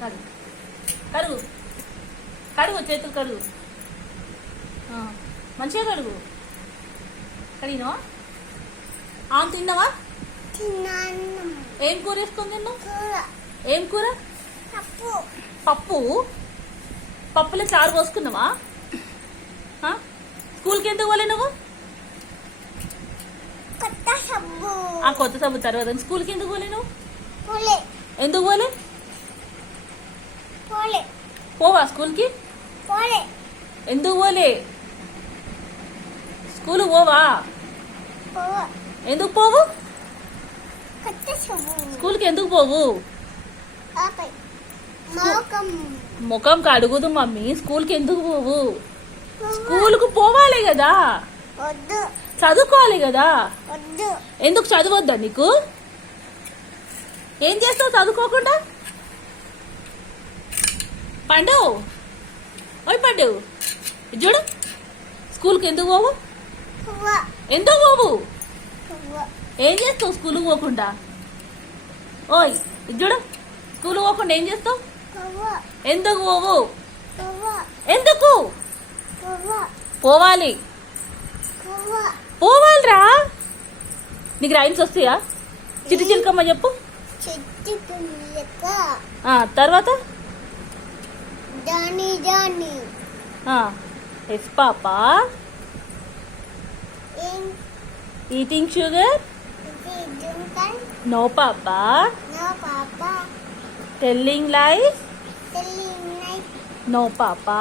కడుగు కడుగు కడుగు చేతులు కడుగు మంచిగా కడుగు కడిగినవా? ఆమె తిన్నావా? ఏం కూర వేసుకొని తిన్నావు? ఏం కూర? పప్పు. పప్పులో చారు పోసుకున్నావా? స్కూల్కి ఎందుకు పోలే నువ్వు? కొత్త సబ్బు తర్వాత స్కూల్కి ఎందుకు పోలే నువ్వు? ఎందుకు పోలే? పోవా స్కూల్కి? ఎందుకు పోలే? స్కూల్ పోవా? ఎందుకు పోవు? స్కూల్కి ఎందుకు పోవు? ముఖం కడుగుదు మమ్మీ. స్కూల్కి ఎందుకు పోవు? స్కూల్కు పోవాలి కదా, చదువుకోవాలి కదా. ఎందుకు చదవద్దా నీకు? ఏం చేస్తావు చదువుకోకుండా? పండు ఓయ్ పండు చూడు, స్కూల్కి ఎందుకు పోవు? ఎందుకు పోవు? ఏం చేస్తావు స్కూల్కి పోకుండా? ఓయ్ చూడు, స్కూల్ పోకుండా ఏం చేస్తావు? ఎందుకు పోవు? ఎందుకు పోవాలి? పోవాలిరా. నీకు రైమ్స్ వస్తాయా? చిట్టి చిలకమ్మ చెప్పు. తర్వాత yes papa eating sugar. No papa telling lies. No papa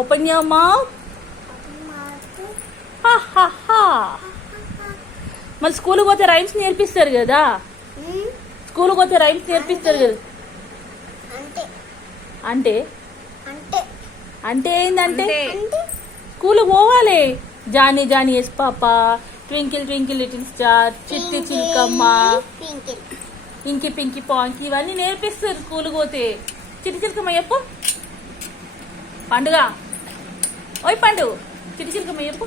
open your mouth. మరి స్కూల్కి పోతే రైమ్స్ నేర్పిస్తారు కదా. స్కూల్కి పోతే రైమ్స్ నేర్పిస్తారు కదా. అంటే అంటే ఏంటంటే స్కూల్కి పోవాలి. Johnny Johnny yes papa, twinkle twinkle little star, చిట్టి చిలకమ్మ, ఇంకి పింకి పాంకి ఇవన్నీ నేర్పిస్తారు స్కూల్కి పోతే. చిట్టి చిలకమ్మ చెప్పు. పండుగ ఓయ్ పండు చిట్టి చిలకమ్మ చెప్పు.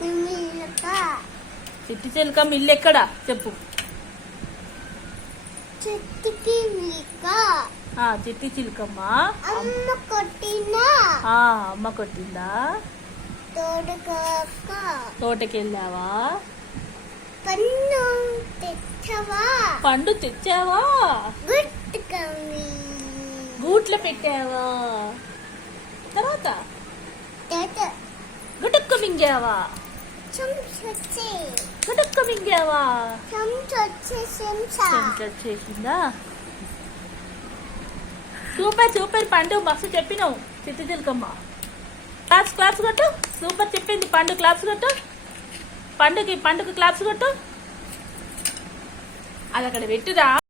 చిట్టి చిలకమ్మ ఇల్లు ఎక్కడా చెప్పు. చిట్టి చిలకమ్మ అమ్మ కొట్టిందా? తోటకెళ్ళావా? పండు తెచ్చావా? గూట్లో పెట్టావా? తర్వాత గుటుక్కు మింగావా? గుటుక్కు మింగావా? చేసిందా? సూపర్ సూపర్ పండు, మస్తు చెప్పినావు చిట్టి చిలకమ్మ. క్లాప్స్ క్లాప్స్ కొట్టు. సూపర్ చెప్పింది పండు. క్లాప్స్ కొట్టు. పండుకి క్లాప్స్ కొట్టు. అది అక్కడ పెట్టురా.